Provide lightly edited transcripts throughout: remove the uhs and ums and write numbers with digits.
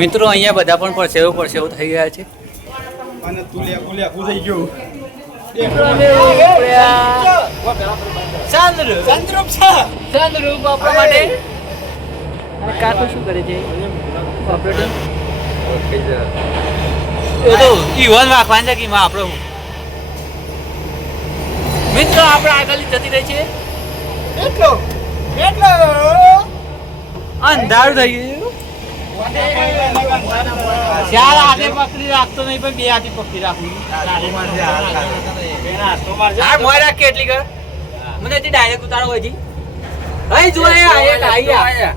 મિત્રો અહીંયા બધા પણ પરસેવો થઈ ગયા છે. અને તુલિયા પૂજાઈ ગયું. ચંદ્રરૂપ આપણા માટે કાકો શું કરે છે? એ તો ઈવન વાગવાન છે કે આપણો મિત્રો આપણે આગળ જતી રહી છે. એટલો અંધારું થઈ ગયું. ચાર હાથે પકડી રાખતો નહીં પણ બે હાથે પકડી રાખું. કેટલી કર મને ડાયરેક્ટ ઉતારો હોય અહીં જોયા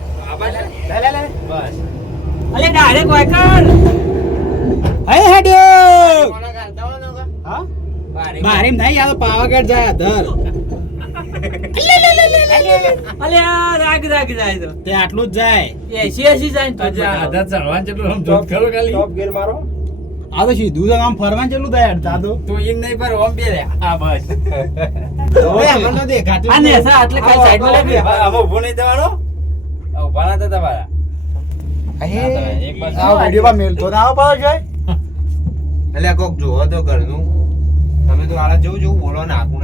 અલે ડાયરેક્ટ હોય કર હે હેડ્યો હા મારે નહીં આ પાવાગઢ જાય ધર અલે રાગ જાય તો તે આટલું જ જાય 80 જાય તો આધા ચડવાન જેટલું આમ જોત કરો ખાલી ટોપ ગેર મારો આ તો સીધું તો આમ ફરવાન જેટલું થાય દાદો તો એમ નહીં પર ઓમ બે રે આ બસ ઓય મને દેખાતું આ ને સા એટલે કઈ સાઈડ માં લાગી હવે ઊભો નહીં દેવાનો ઊભા ના થતા તમારા એક બસ આ વિડિયો માં મેલ તો ના આવો પાછો જાય એટલે કોક જોવો તો ઘરનું તમે તો આલા જેવું બોલો નાખું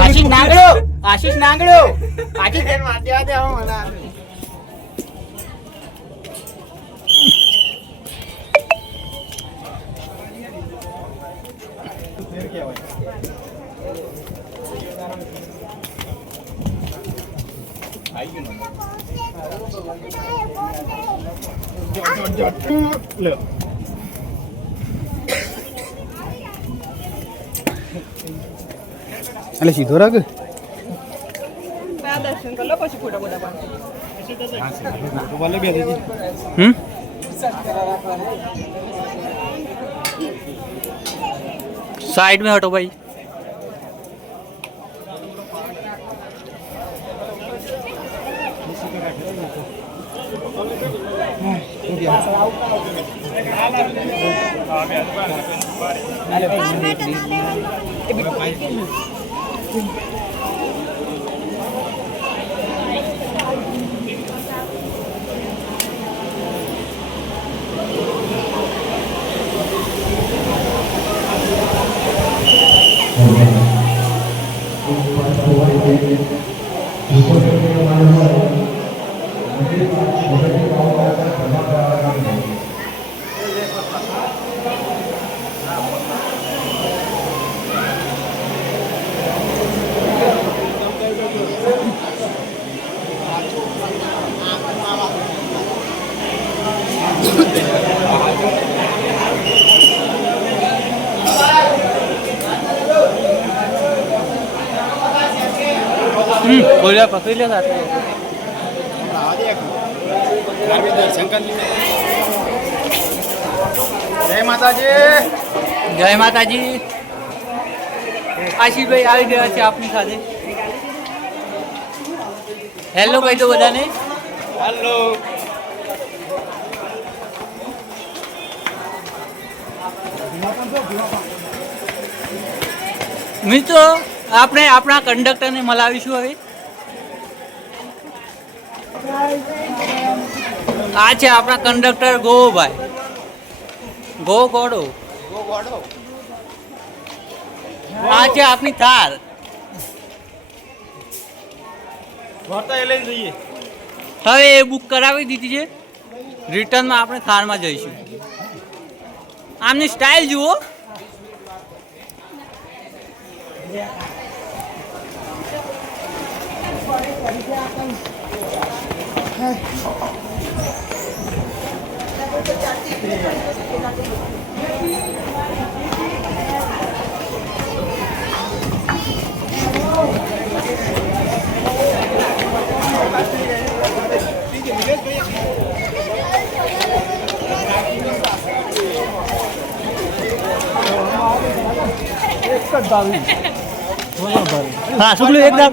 આશીષ નાંગડો આશીષ તેન માર દેવા દે હું મને લે એટલે સીધો રાખ દર્શન કર લો પછી ફોટો બોલે બે દીધી साइड में हटो भाई बोलिया पकड़ लिया साथ જય માતાજી जय माता जी आशीष भाई આવી ગયા છે આપની સાથે હેલો ભાઈ તો બધાને હેલો મિત્રો આપણે આપણા કંડક્ટરને મલાવીશું હવે આ છે આપણા કંડક્ટર ગોભાઈ ગોડો આ છે આપણી થાર હવે એ બુક કરાવી દીધી છે રિટર્નમાં આપણે થારમાં જઈશું આમની સ્ટાઇલ જુઓ हाँ शुक्ल एकदम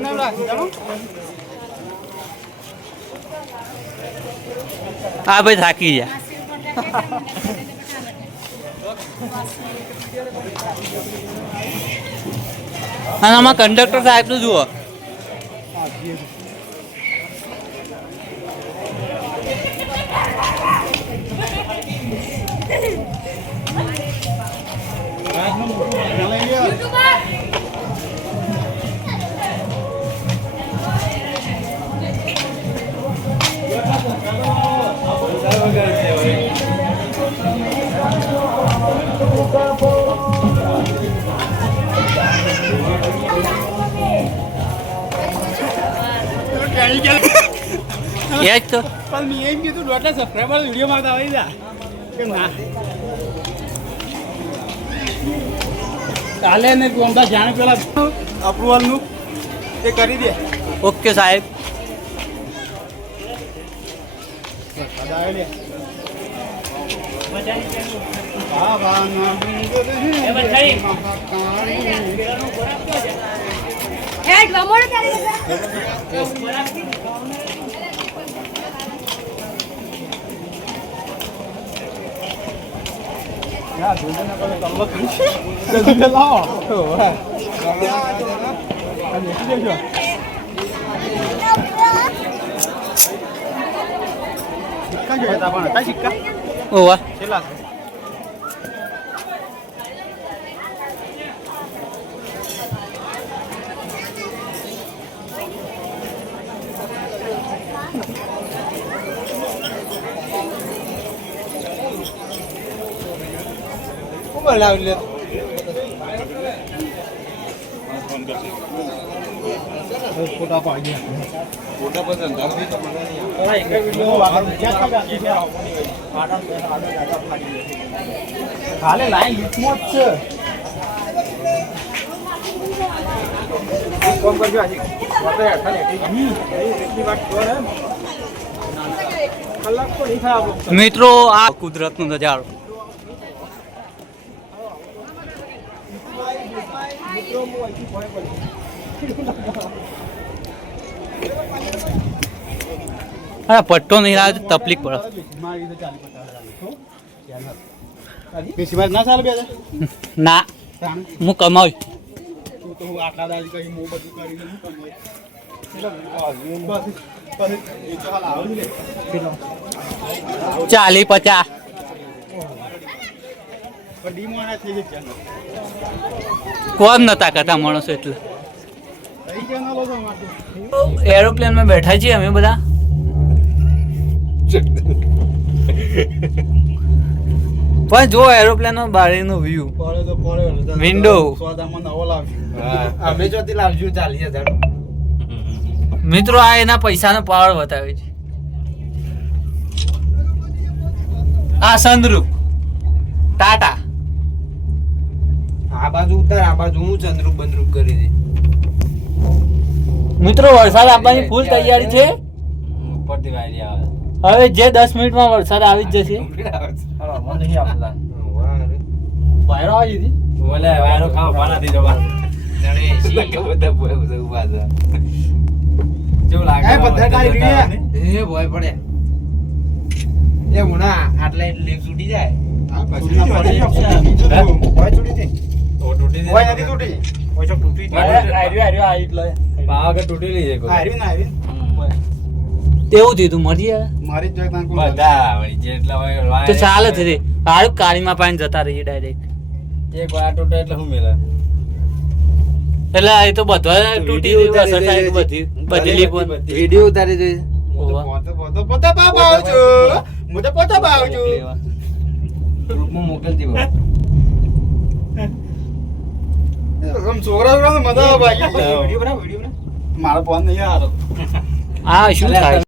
हाँ भाई थाकी जा અને આમાં કંડક્ટર સાહેબનું જુઓ આવી ગયા એ જ તો પણ મેં એમ કીધું દોઢ સબસ્ક્રાઈબર વિડીયો માં આવી જા કે ના કાલે ને તું અમદાવાદ જાણે પેલા અપ્રુવલ નું એ કરી દે ઓકે સાહેબ ઓવા લાવી લે ફોટા પાડી ફોટા પસંદ આવી તો મને ખાલે લાઈન લીટમાં જ છે કોમ કરજો આજે એટલી વાત કરે કલાક તો નહીં થાય મિત્રો આ કુદરતનો નજારો અરે પટ્ટો નહીં લાવે તો તકલીફ પડે ના ચાલે બે ના હું કમાવું તો હું આટલા દાડી કઈ મો બધું કરીને હું કમાય 40-50 કોણ નતા કરતા માણસો એટલે એરોપ્લેનમાં બેઠા છીએ અમે બધા પણ જો એરોપ્લેન નો બારીનો વ્યૂ વિન્ડો અમે જોતી લાવજો 40,000 મિત્રો આ એના પૈસાનો પાવર બતાવે છે આ સનરૂફ ટાટા આ બાજુ ઉતાર આ બાજુ હું ચંદ્રુપ બંદરૂપ કરી દે મિત્રો વરસાદ આવવાની ફૂલ તૈયારી છે ઉપરથી વાયરી આવે હવે જે 10 મિનિટમાં વરસાદ આવી જ જશે વાયરો આવી હતી બોલે વાયરો ખાવ પાના દીજો બા જણે સી કે બધા બોય બધા ઉભા છે જો લાગે એ બધા કાઈ ગયા એ બોય પડે એ મુના આટલે લીફ છૂટી જાય હા પછી બોય છૂટી હતી તો તૂટી દે બોય નથી તૂટી બોય ચોક તૂટી આર્યો આ એટલે પાવાગઢ તૂટી લીજે કોઈ આર્યો ના આર્યો તેવું થયું મરી આવે મારી જ જોઈ બધા વળી જેટલા હોય તો ચાલે છે હારું કાળીમાં પાણી જતા રહીએ ડાયરેક્ટ એક વાર તૂટે એટલે શું મેલે એટલે એ તો બધા તૂટી ગયું અસર થાય બધી બદલી પણ વિડિયો ઉતારી દે પોતા બાબા આવજો મુજે પોતા બાબા આવજો ગ્રુપમાં મોકલતી બા આમ છોકરા છોકરા મજા આવે બાકી વિડિયો બના મારો ફોન નહીં આવતો આ શું થાય